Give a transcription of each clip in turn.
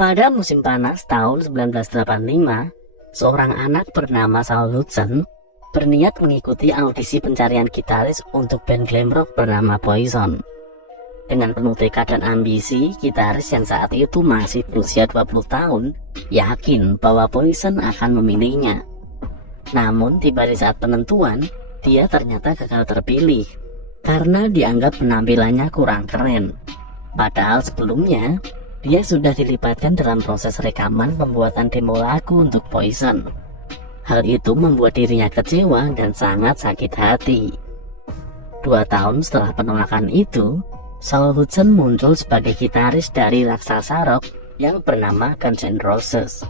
Pada musim panas tahun 1985, seorang anak bernama Saul Hudson berniat mengikuti audisi pencarian gitaris untuk band glam rock bernama Poison. Dengan penuh tekad dan ambisi, gitaris yang saat itu masih berusia 20 tahun yakin bahwa Poison akan memilihnya. Namun tiba di saat penentuan, dia ternyata gagal terpilih karena dianggap penampilannya kurang keren. Padahal sebelumnya, dia sudah dilibatkan dalam proses rekaman pembuatan demo lagu untuk Poison. Hal itu membuat dirinya kecewa dan sangat sakit hati. 2 tahun setelah penolakan itu, Saul Hudson muncul sebagai gitaris dari raksasa rock yang bernama Guns N' Roses.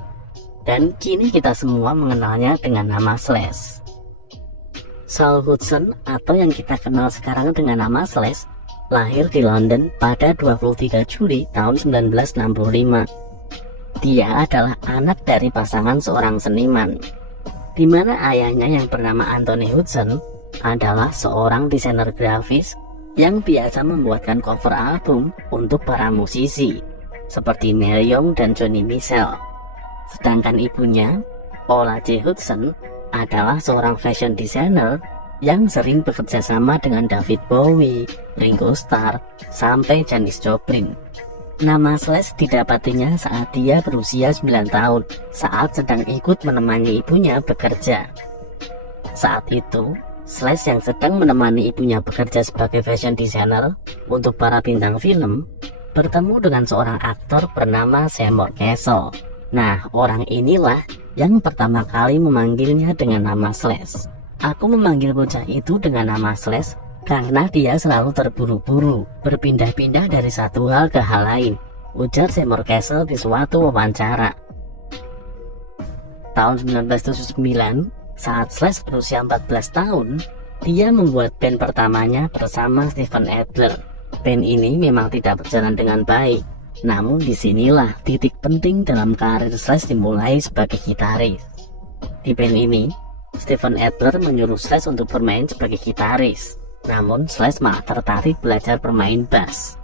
Dan kini kita semua mengenalnya dengan nama Slash. Saul Hudson atau yang kita kenal sekarang dengan nama Slash lahir di London pada 23 Juli tahun 1965. Dia adalah anak dari pasangan seorang seniman, di mana ayahnya yang bernama Anthony Hudson adalah seorang desainer grafis yang biasa membuatkan cover album untuk para musisi seperti Neil Young dan Joni Mitchell. Sedangkan ibunya, Paula J. Hudson, adalah seorang fashion designer yang sering bekerja sama dengan David Bowie, Ringo Starr, sampai Janis Joplin. Nama Slash didapatinya saat dia berusia 9 tahun saat sedang ikut menemani ibunya bekerja. Saat itu, Slash yang sedang menemani ibunya bekerja sebagai fashion designer untuk para bintang film bertemu dengan seorang aktor bernama Seymour Cassel. Nah, orang inilah yang pertama kali memanggilnya dengan nama Slash. Aku memanggil bocah itu dengan nama Slash karena dia selalu terburu-buru, berpindah-pindah dari satu hal ke hal lain, ujar Seymour Cassel di suatu wawancara. Tahun 1979, saat Slash berusia 14 tahun, dia membuat band pertamanya bersama Steven Adler. Band ini memang tidak berjalan dengan baik, namun disinilah titik penting dalam karir Slash dimulai sebagai gitaris. Di band ini, Steven Adler menyuruh Slash untuk bermain sebagai gitaris, namun Slash malah tertarik belajar bermain bass.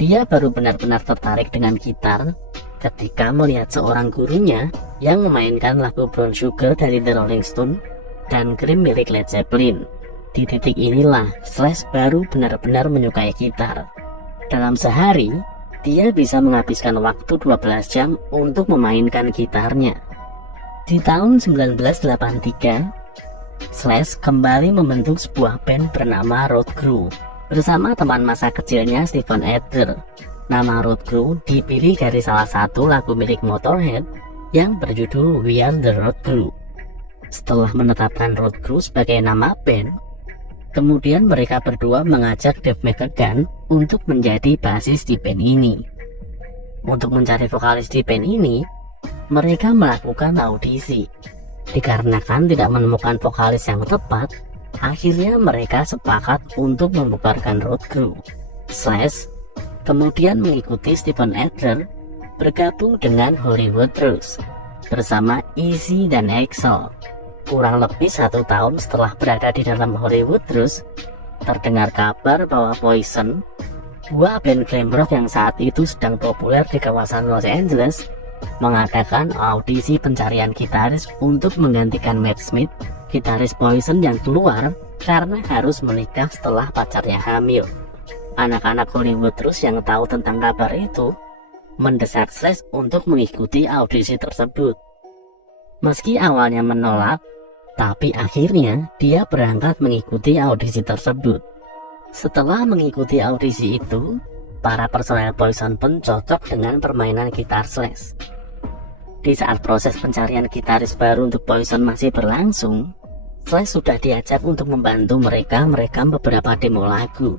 Dia baru benar-benar tertarik dengan gitar ketika melihat seorang gurunya yang memainkan lagu Brown Sugar dari The Rolling Stones dan Cream milik Led Zeppelin. Di titik inilah Slash baru benar-benar menyukai gitar. Dalam sehari, dia bisa menghabiskan waktu 12 jam untuk memainkan gitarnya. Di tahun 1983, Slash kembali membentuk sebuah band bernama Road Crew bersama teman masa kecilnya Steven Adler. Nama Road Crew dipilih dari salah satu lagu milik Motorhead yang berjudul We Are The Road Crew. Setelah menetapkan Road Crew sebagai nama band, kemudian mereka berdua mengajak Dave McKagan untuk menjadi basis di band ini. Untuk mencari vokalis di band ini, mereka melakukan audisi. Dikarenakan tidak menemukan vokalis yang tepat, akhirnya mereka sepakat untuk membubarkan Road Crew. Slash kemudian mengikuti Steven Adler bergabung dengan Hollywood Trust bersama Izzy dan Axl. Kurang lebih 1 tahun setelah berada di dalam Hollywood Trust, terdengar kabar bahwa Poison, buah band glam rock yang saat itu sedang populer di kawasan Los Angeles, mengadakan audisi pencarian gitaris untuk menggantikan Matt Smith, gitaris Poison yang keluar karena harus menikah setelah pacarnya hamil. Anak-anak Hollywood Trust yang tahu tentang kabar itu mendesak Slash untuk mengikuti audisi tersebut. Meski awalnya menolak, tapi akhirnya dia berangkat mengikuti audisi tersebut. Setelah mengikuti audisi itu, para personel Poison pun cocok dengan permainan gitar Slash. Di saat proses pencarian gitaris baru untuk Poison masih berlangsung, Slash sudah diajak untuk membantu mereka merekam beberapa demo lagu.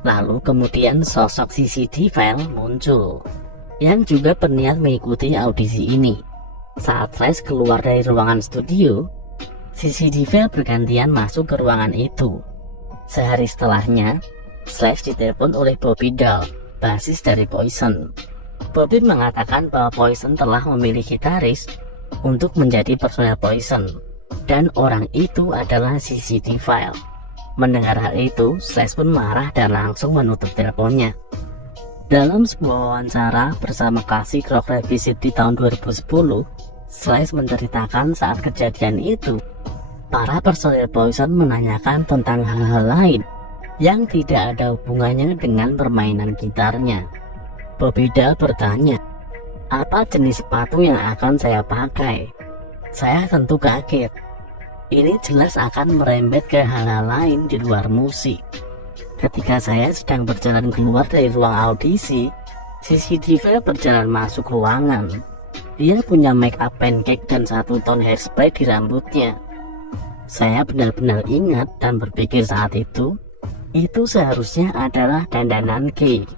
Lalu kemudian sosok CC DeVille muncul, yang juga berniat mengikuti audisi ini. Saat Slash keluar dari ruangan studio, CC DeVille bergantian masuk ke ruangan itu. Sehari setelahnya, Slash ditelepon oleh Bobby Dahl, basis dari Poison. Bobby mengatakan bahwa Poison telah memilih gitaris untuk menjadi personel Poison, dan orang itu adalah CC DeVille. Mendengar hal itu, Slash pun marah dan langsung menutup teleponnya. Dalam sebuah wawancara bersama Classic Rock Revisit di tahun 2010, Slash menceritakan saat kejadian itu, para personil Poison menanyakan tentang hal-hal lain yang tidak ada hubungannya dengan permainan gitarnya. Bobby Dahl bertanya, apa jenis sepatu yang akan saya pakai? Saya tentu kaget. Ini jelas akan merembet ke hal-hal lain di luar musik. Ketika saya sedang berjalan keluar dari ruang audisi, Sissy Deville berjalan masuk ruangan. Dia punya make up pancake dan 1 ton hairspray di rambutnya. Saya benar-benar ingat dan berpikir saat itu seharusnya adalah dandanan Kay,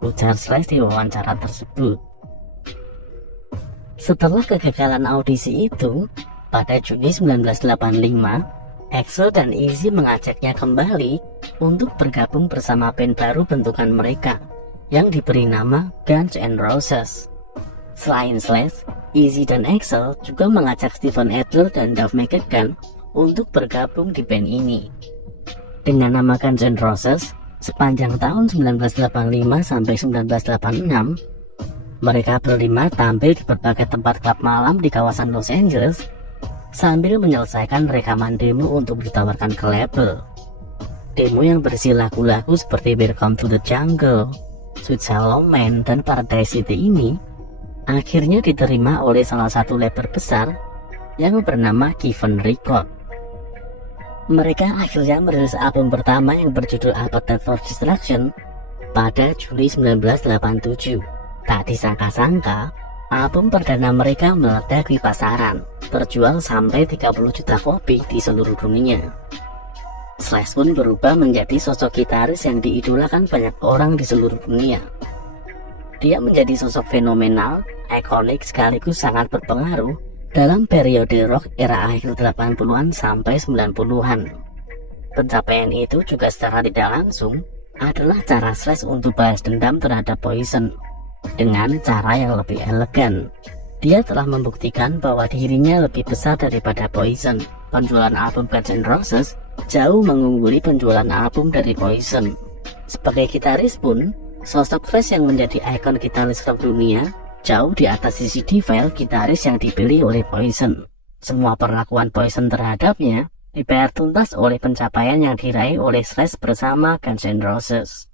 ujar Slash di wawancara tersebut. Setelah kegagalan audisi itu, pada Juni 1985, Axl dan Izzy mengajaknya kembali untuk bergabung bersama band baru bentukan mereka yang diberi nama Guns N' Roses. Selain Slash, Izzy dan Axl juga mengajak Steven Adler dan Duff McKagan untuk bergabung di band ini. Dengan nama Guns N' Roses, sepanjang tahun 1985 sampai 1986, mereka berlima tampil di berbagai tempat klub malam di kawasan Los Angeles sambil menyelesaikan rekaman demo untuk ditawarkan ke label. Demo yang berisi lagu-lagu seperti Welcome to the Jungle, Sweet Shallow Man, dan Paradise City ini akhirnya diterima oleh salah satu label besar yang bernama Given Records. Mereka akhirnya merilis album pertama yang berjudul Appetite for Destruction pada Juli 1987. Tak disangka-sangka, album perdana mereka meledak di pasaran, terjual sampai 30 juta kopi di seluruh dunia. Slash pun berubah menjadi sosok gitaris yang diidolakan banyak orang di seluruh dunia. Dia menjadi sosok fenomenal, ikonik sekaligus sangat berpengaruh dalam periode rock era akhir 80-an sampai 90-an. Pencapaian itu juga secara tidak langsung adalah cara Slash untuk balas dendam terhadap Poison. Dengan cara yang lebih elegan, dia telah membuktikan bahwa dirinya lebih besar daripada Poison. Penjualan album Guns N' Roses jauh mengungguli penjualan album dari Poison. Sebagai gitaris pun, sosok Slash yang menjadi ikon gitaris rock dunia jauh di atas Sissy Deville, gitaris yang dipilih oleh Poison. Semua perlakuan Poison terhadapnya dibayar tuntas oleh pencapaian yang diraih oleh Slash bersama Guns N' Roses.